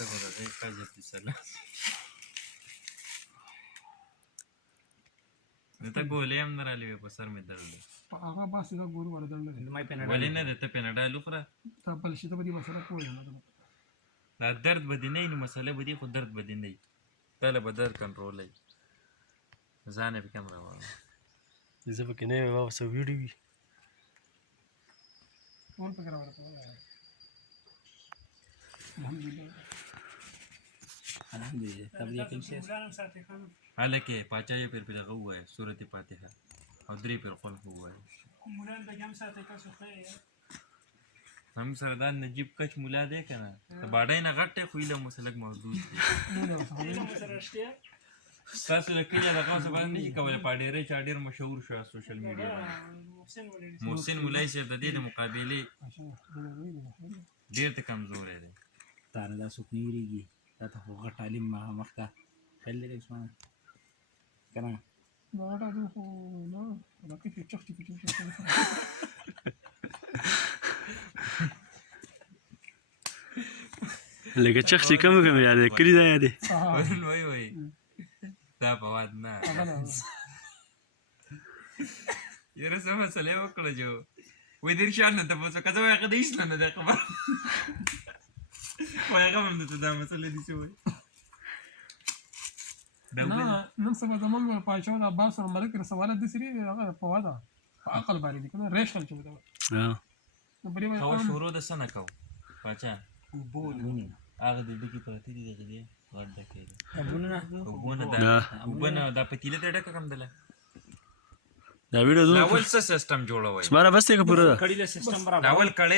ته خو دغې ښځې فیصله د ته ګولۍ هم نه رالې وې په سر مې درد دی په هغه باسې دا ګورو والا درد لري ولې نه دی ته پېنډال وخوره دا بل شي ته به دې مسله پوه یم دا درد به دې نه وي نو مسله به دي خو درد به دې نه وي تا له به درد کنټرول وي ځان یې پکې هم راوړه زه پکې نه یم بابا څه ویډیو وي ټول پکې راوړه الحمدلله تبلیغ کوم شي هلکې پاچا یې پیر دغه ووایه سورت فاتحه او درې پیر قل ووایه هم سره دا نجیب کچ ملا دی که نه د باډۍ نه غټ دی خو علم ورسه لږ محدود دی ستاسو د کلي دغه څه باندې نه شي کولی په ډېرۍ چا ډېر مشهور شو سوشل میډیا باندې محسن مولایي صاحب د دې د مقابلې ډېر ته کمزوری دی تا نه دا څوک نه وېرېږي دا ته خو غټ عالم مخته خیال لري عثمانه که نه دا غټ عالم خو نه علاقې کې چختې پکې لکه چخ چې کوم کوم یاد دی کلي دا یاد دی وایي وایي دا په واد نه یاره څه مسله یې وکړه جو وایي دېر شیان نه تپوس وکړه زه وایي هغه د هېڅ نه دی خبر وایي هغه هم درته دا مسله دي څه وایي نه نن سبا زمونږ پاچا د عباس او ملک سوالات داسې دي هغه په واده په عقل باندې دي که نه ریش خل چې ودوه هوا شروع د څه نه کوو پاچا هغه د ډکې پرتې دي دغه دی غټ ډکې دی اوبه نه دا پتیله ته ډکه کم دله دا ویډیو اول څه سیسټم جوړوئ زما را بس دی که پوره ده کړي له سیستم برابر اول کړی